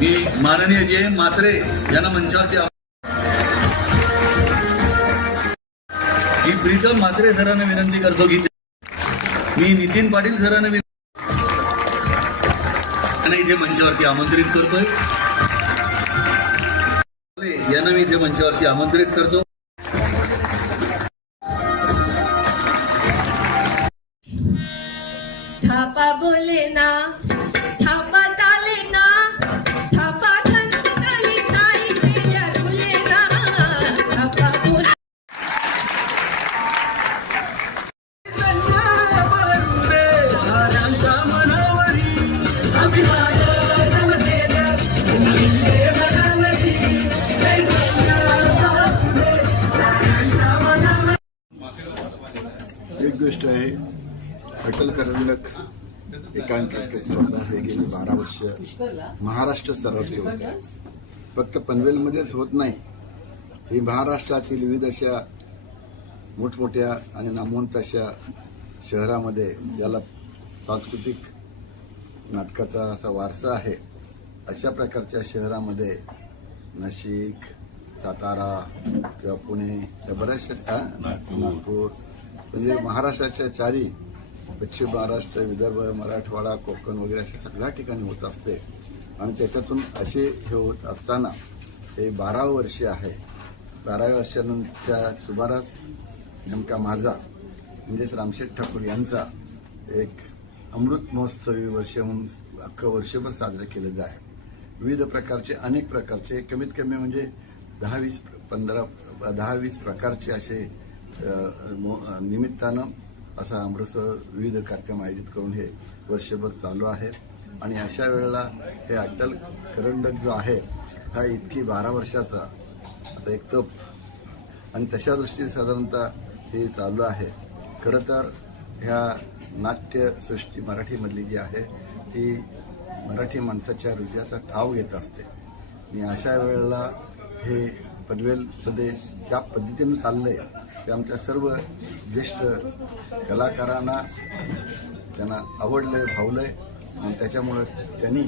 मी माननीय जे मात्रे यांना मंचावरती मी प्रीतम मात्रे सरांना विनंती करतो की मी नितीन पाटील सरांना विनंती इथे मंचावरती आमंत्रित करतोय. यांना मी इथे मंचावरती आमंत्रित करतो. थापा बोले ना एक गोष्ट आहे अटल करंडक एकांकिका स्पर्धा हे गेली बारा वर्ष महाराष्ट्र स्तरावरती होते फक्त पनवेलमध्येच होत नाही. ही महाराष्ट्रातील विविध अशा मोठमोठ्या आणि नामवंत अशा शहरामध्ये ज्याला सांस्कृतिक नाटकाचा असा वारसा आहे अशा प्रकारच्या शहरामध्ये नाशिक सातारा किंवा पुणे या बऱ्याचशा हा, नागपूर म्हणजे महाराष्ट्राच्या चारी पश्चिम महाराष्ट्र विदर्भ मराठवाडा कोकण वगैरे अशा सगळ्या ठिकाणी होत असते. आणि त्याच्यातून असे हे होत असताना हे बारावं वर्ष आहे. बाराव्या वर्षानंतरच्या सुमारास नेमका माझा म्हणजेच रामशेठ ठाकूर यांचा एक अमृत महोत्सवी वर्ष म्हणून अख्खं वर्षभर साजरं केलं जाय विविध प्रकारचे अनेक प्रकारचे कमीत कमी म्हणजे दहा वीस पंधरा दहा वीस प्रकारचे असे निमित्तानं असा अमृतसर विविध कार्यक्रम आयोजित करून हे वर्षभर चालू आहे. आणि अशा वेळेला हे अटल करंडक जो आहे हा इतकी बारा वर्षाचा आता एक तप. आणि तशा दृष्टीने साधारणतः हे चालू आहे. खरं तर ह्या नाट्यसृष्टी मराठीमधली जी आहे ती मराठी माणसाच्या हृदयाचा ठाव घेत असते. आणि अशा वेळेला हे पनवेल प्रदेश ज्या पद्धतीनं आहे ते आमच्या सर्व ज्येष्ठ कलाकारांना त्यांना आवडलंय भावलंय. आणि त्याच्यामुळं त्यांनी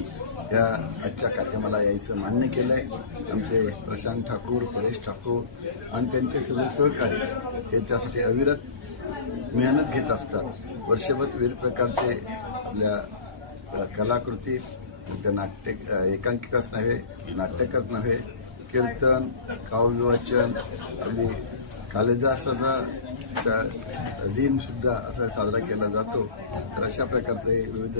या आजच्या कार्यक्रमाला यायचं मान्य केलं आहे आमचे प्रशांत ठाकूर परेश ठाकूर आणि त्यांचे सगळे सहकारी हे त्यासाठी अविरत मेहनत घेत असतात. वर्षभर विविध प्रकारचे आपल्या कलाकृती त्या नाट्य एकांकिकाच नव्हे नाट्यकच नव्हे कीर्तन काव्यवाचन अगदी कालिदासाचा दिन सुद्धा असा साजरा केला जातो. तर अशा प्रकारचे विविध